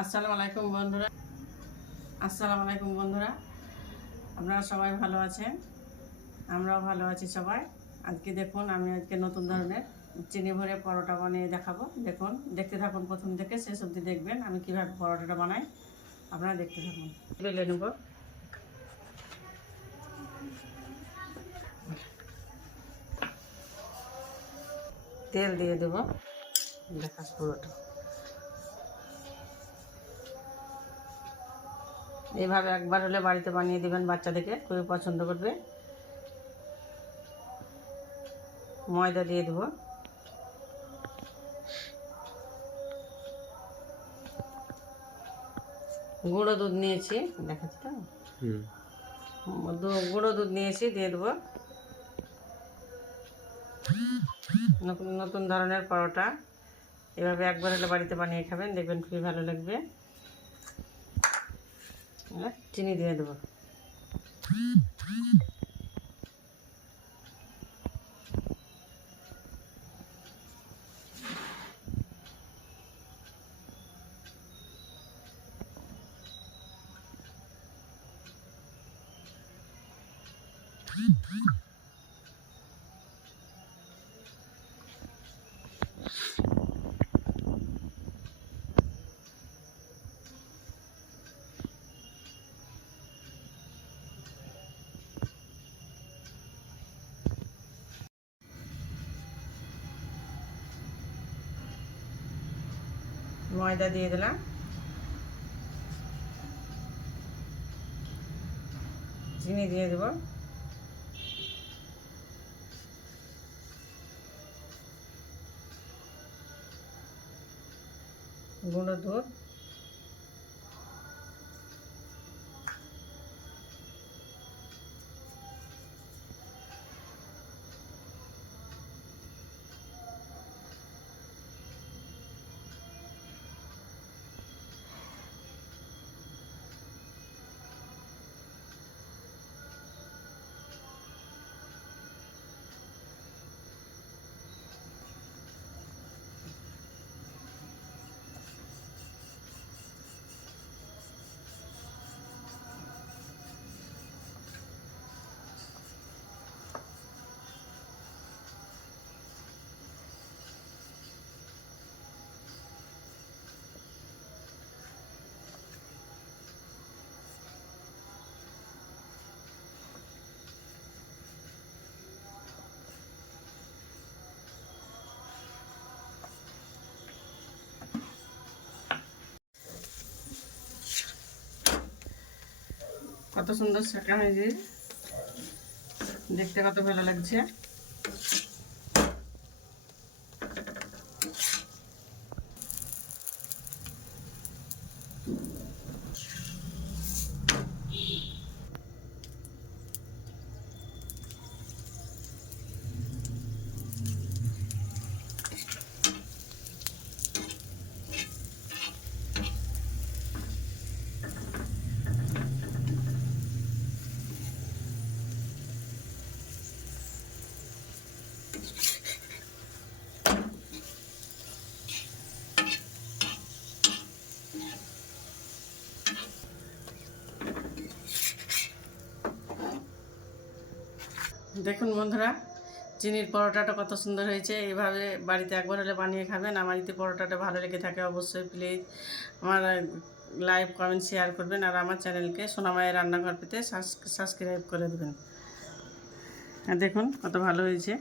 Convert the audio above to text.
আসসালামু আলাইকুম বন্ধুরা, আপনারা সবাই ভালো আছেন? আমরাও ভালো আছি সবাই। আজকে দেখুন, আমি আজকে নতুন ধরনের চিনি ভরে পরোটা বানিয়ে দেখাবো। দেখুন, দেখতে থাকুন, প্রথম থেকে শেষ অবধি দেখবেন আমি কীভাবে পরোটাটা বানাই। আপনারা দেখতে থাকুন। বেলে নেব, তেল দিয়ে দেবো, দেখাস পুরোটা। এইভাবে একবার হলে বাড়িতে বানিয়ে দেবেন, বাচ্চাদেরকে খুবই পছন্দ করবে। ময়দা দিয়ে দেবো, গুঁড়ো দুধ নিয়েছি, দেখাচ্ছি তো, গুঁড়ো দুধ নিয়েছি, দিয়ে দেবো। নতুন নতুন ধরনের পরোটা এভাবে একবার হলে বাড়িতে বানিয়ে খাবেন, দেখবেন খুবই ভালো লাগবে। চিনি দিয়ে দেবো, ময়দা দিয়ে দিলাম, চিনি দিয়ে দেব, গুঁড়ো দুধ, কত সুন্দর সেকা হয়েছে, দেখতে কত ভালো লাগছে। দেখুন বন্ধুরা, চিনির পরোটাটা কত সুন্দর হয়েছে। এইভাবে বাড়িতে একবার হলে বানিয়ে খাবেন। আমার যদি পরোটাটা ভালো লেগে থাকে অবশ্যই প্লিজ আমার লাইভ কমেন্ট শেয়ার করবেন, আর আমার চ্যানেলকে সোনামায়ের রান্নাঘর পেতে সাবস্ক্রাইব করে দেবেন। আর দেখুন কত ভালো হয়েছে।